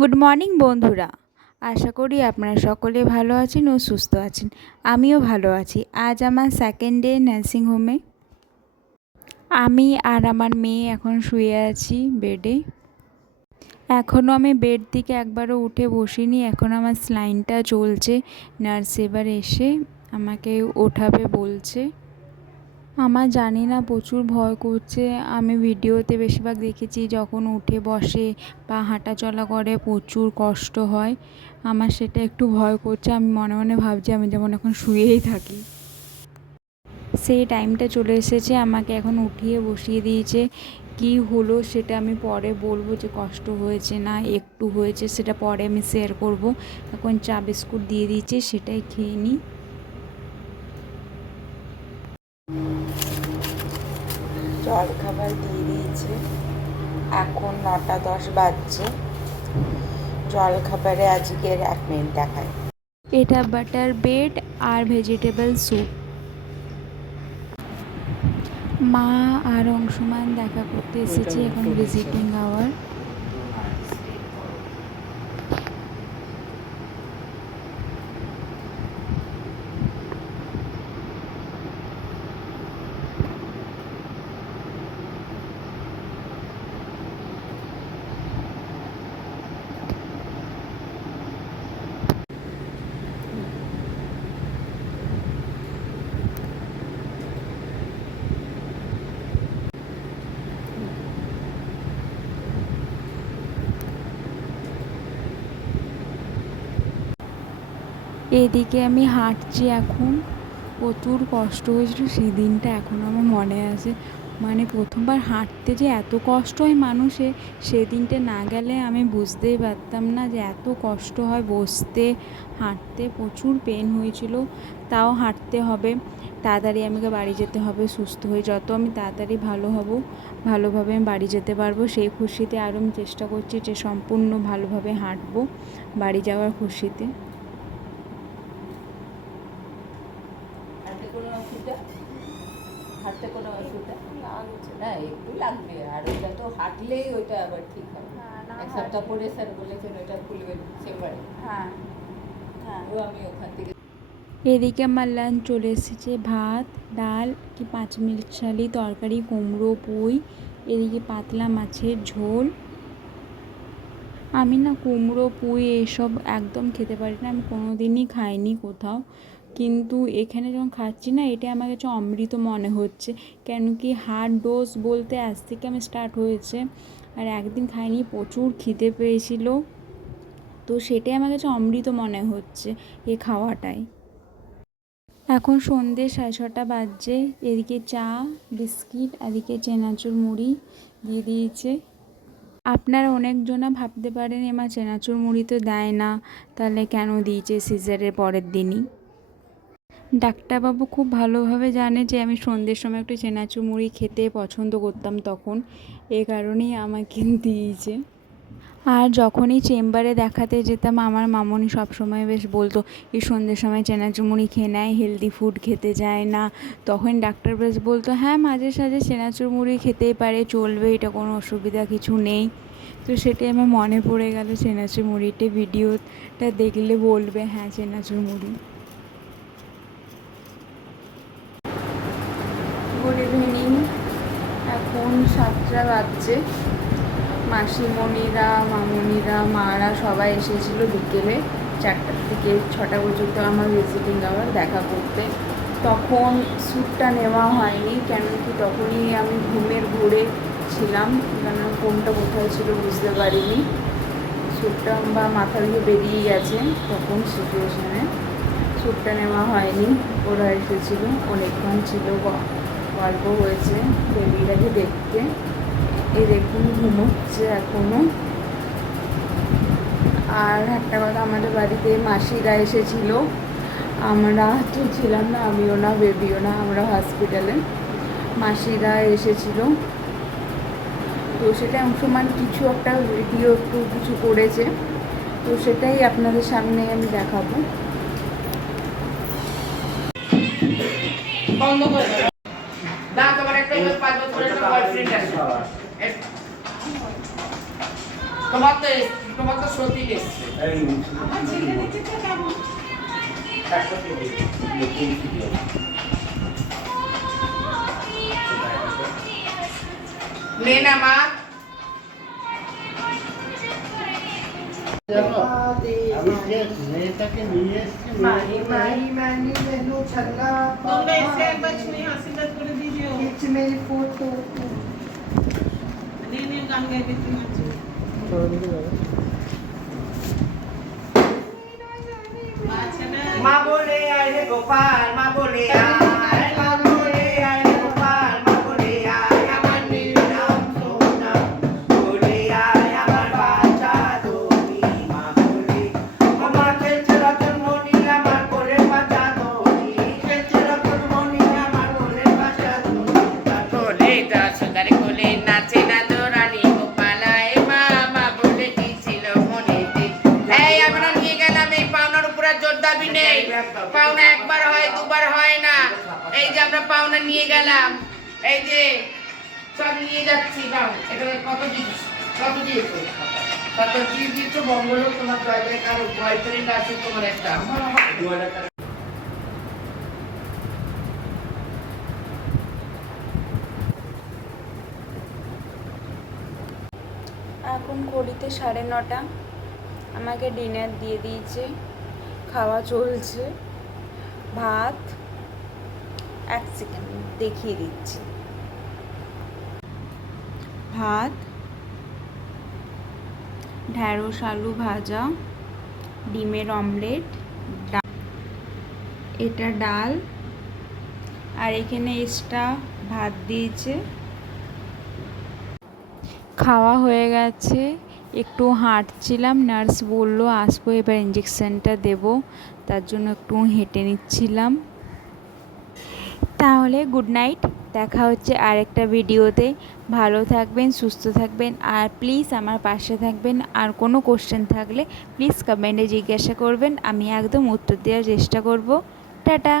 Good morning বন্ধুরা, আশা করি আপনারা সকলে ভালো আছেন ও সুস্থ আছেন। আমিও ভালো আছি। আজ আমার সেকেন্ড ডে নার্সিংহোমে। আমি আর আমার মেয়ে এখন শুয়ে আছি বেডে। এখনও আমি বেড থেকে একবারও উঠে বসিনি। এখন আমার স্লাইনটা চলছে। নার্স এবার এসে আমাকে ওঠাবে বলছে। আমার জানি না, প্রচুর ভয় করছে। আমি ভিডিওতে বেশিরভাগ দেখেছি যখন উঠে বসে বা হাঁটা চলা করে প্রচুর কষ্ট হয়। আমার সেটা একটু ভয় করছে। আমি মনে মনে ভাবছি আমি যেমন এখন শুয়েই থাকি। সেই টাইমটা চলে এসেছে, আমাকে এখন উঠিয়ে বসিয়ে দিয়েছে। কি হলো সেটা আমি পরে বলবো, যে কষ্ট হয়েছে না একটু হয়েছে সেটা পরে আমি শেয়ার করব। এখন চা বিস্কুট দিয়ে দিয়েছে, সেটাই খেয়ে নিই। জলখাবার দিয়ে দিয়েছে। এখন 9:10 বাজছে। জলখাবারে আজকের 1 মিনিট দেখায়। এটা বাটার ব্রেড আর ভেজিটেবল স্যুপ। মা আর অংশমান দেখা করতে এসেছি, এখন ভিজিটিং আওয়ার। এদিকে আমি হাঁটছি এখন। প্রচুর কষ্ট হয়েছিল সেই দিনটা এখনও আমার মনে আছে। মানে প্রথমবার হাঁটতে যে এত কষ্ট হয় মানুষের, সেদিনটা না গেলে আমি বুঝতেই পারতাম না যে এত কষ্ট হয় বসতে হাঁটতে। প্রচুর পেন হয়েছিল, তাও হাঁটতে হবে। তাড়াতাড়ি আমাকে বাড়ি যেতে হবে সুস্থ হয়ে। যত আমি তাড়াতাড়ি ভালো হব, ভালোভাবে আমি বাড়ি যেতে পারবো, সেই খুশিতে আরও আমি চেষ্টা করছি যে সম্পূর্ণ ভালোভাবে হাঁটবো বাড়ি যাওয়ার খুশিতে। হাঁটতে কোনো অসুবিধা না, একটু লাগবে। আর ওইটা তো হাঁটলেই ওইটা আবার ঠিক হবে। এক সপ্তাহ পরে স্যার বলেছেন ওইটা খুলবে চেম্বারে। হ্যাঁ হ্যাঁ, ও আমি ওখান থেকে। এদিকে আমার লাঞ্চ চলে এসেছে। ভাত, ডাল, কি 5 মিনিট ছালি তরকারি, কুমড়ো পুঁই, এদিকে পাতলা মাছের ঝোল। আমি না কুমড়ো পুঁই এসব একদম খেতে পারি না, আমি কোনো দিনই খাইনি কোথাও। কিন্তু এখানে যখন খাচ্ছি না, এটা আমার কাছে অমৃত মনে হচ্ছে। কেন কি হার্ড ডোজ বলতে আজ থেকে আমি স্টার্ট হয়েছে, আর একদিন খাইনি, প্রচুর খিদে পেয়েছিল। তো সেটাই আমার কাছে অমৃত মনে হচ্ছে এই খাওয়াটাই। এখন সন্ধ্যে 6:30 বাজছে। এদিকে চা বিস্কিট, এদিকে চেনাচুর মুড়ি দিয়ে দিয়েছে। আপনারা অনেকজনা ভাবতে পারেন এমা চেনাচুর মুড়ি তো দেয় না, তাহলে কেন দিয়েছে সিজারের পরের দিনই। ডাক্তারবাবু খুব ভালোভাবে জানে যে আমি সন্ধ্যের সময় একটু চেনাচুর মুড়ি খেতে পছন্দ করতাম, তখন এ কারণেই আমাকে দিয়েছে। আর যখনই চেম্বারে দেখাতে যেতাম, আমার মামনি সবসময় বেশ বলতো এই সন্ধ্যের সময় চেনাচুর মুড়ি খেয়ে নেয়, হেলদি ফুড খেতে যায় না। তখন ডাক্তার বেশ বলতো হ্যাঁ মাঝে সাঝে চেনাচুর মুড়ি খেতেই পারে, চলবে, এটা কোনো অসুবিধা কিছু নেই। তো সেটাই আমার মনে পড়ে গেল চেনাচুর মুড়িটা। ভিডিওটা দেখলে বলবে হ্যাঁ চেনাচুর মুড়ি। গুড ইভিনিং, এখন 7টা বাজছে। মাসিমণিরা, মামুনিরা, মারা সবাই এসেছিলো বিকেলে 4টা থেকে 6টা পর্যন্ত আমার ভিজিটিং আওয়ার দেখা করতে। তখন স্যুটটা নেওয়া হয়নি, কেন কি তখনই আমি ঘুমের ঘোরে ছিলাম, কেন ফোনটা কোথায় ছিল বুঝতে পারিনি। স্যুটটা বা মাথা দিয়ে বেরিয়ে গেছে তখন সিচুয়েশানে, স্যুটটা নেওয়া হয়নি। ওরা এসেছিলো, অনেকক্ষণ ছিল, গল্প হয়েছে বেবিটাকে দেখতে। এই দেখুন ঘুমোচ্ছে এখনও। আর একটা কথা, আমাদের বাড়িতে মাসিরা এসেছিলো, আমরা তো ছিলাম না, আমিও না বেবিও না, আমরা হসপিটালে। মাসিরা এসেছিলো, তো সেটা অংশমান কিছু একটা ভিডিও একটু কিছু করেছে, তো সেটাই আপনাদের সামনে আমি দেখাবো। বন্ধ করে না, তোমার একটা 5 বছরের বয়ফ্রেন্ড আছে, তোমার তো তোমার তো সতী এসছে নে না মা আমি যে মেয়েটাকে নিয়ে এসেছি তোমরা এসে একবার ছুঁয়ে আশীর্বাদ করে দিয়ে যেও নিয়ে গান গাইবে তুমি আচ্ছা না মা বলে আয় রে গোপাল মা বলে আয় মা বলে আয় রে গোপাল মা বলে আয় আমার নীলাম সোনা বলে আয় আমার বাচ্চা তুমি মা বলে আমার খেলছে রতন মণি আমার কোলে বাচ্চা তুমি খেলছে রতন মণি আমার কোলে বাচ্চা তুমি কোলে দশ তার কোলে নাচে না তো রানী গোপাল আয় মা মা বলে কি ছিল মনেতে এই আমরা নিয়ে গেলাম এই পাওনার উপরে জোর দাবি নেই পাওনা একবার হয় দুবার হয় না এই যে আমরা পাওনা নিয়ে গেলাম এই যে সব নিয়ে যাচ্ছি নাও এখানে কত দিয়েছো কত দিয়েছো বঙ্গলো তোমার জয়গায় কারো বয়ফ্রেন্ড আছে তোমার একটা এখন ঘড়িতে 9:30 আমাকে ডিনার দিয়ে দিয়েছে, খাওয়া চলছে। ভাত, এক সেকেন্ড দেখিয়ে দিচ্ছি। ভাত, ঢ্যাঁড়স আলু ভাজা, ডিমের অমলেট, এটা ডাল, আর এখানে এক্সট্রা ভাত দিয়েছে। খাওয়া হয়ে গেছে, একটু হাঁটছিলাম, নার্স বললো আসবো এবার ইঞ্জেকশনটা দেব, তার জন্য একটু হেঁটে নিচ্ছিলাম। তাহলে গুড নাইট, দেখা হচ্ছে আরেকটা ভিডিওতে। ভালো থাকবেন, সুস্থ থাকবেন, আর প্লিজ আমার পাশে থাকবেন। আর কোনো কোশ্চেন থাকলে প্লিজ কমেন্টে জিজ্ঞাসা করবেন, আমি একদম উত্তর দেওয়ার চেষ্টা করব। টাটা।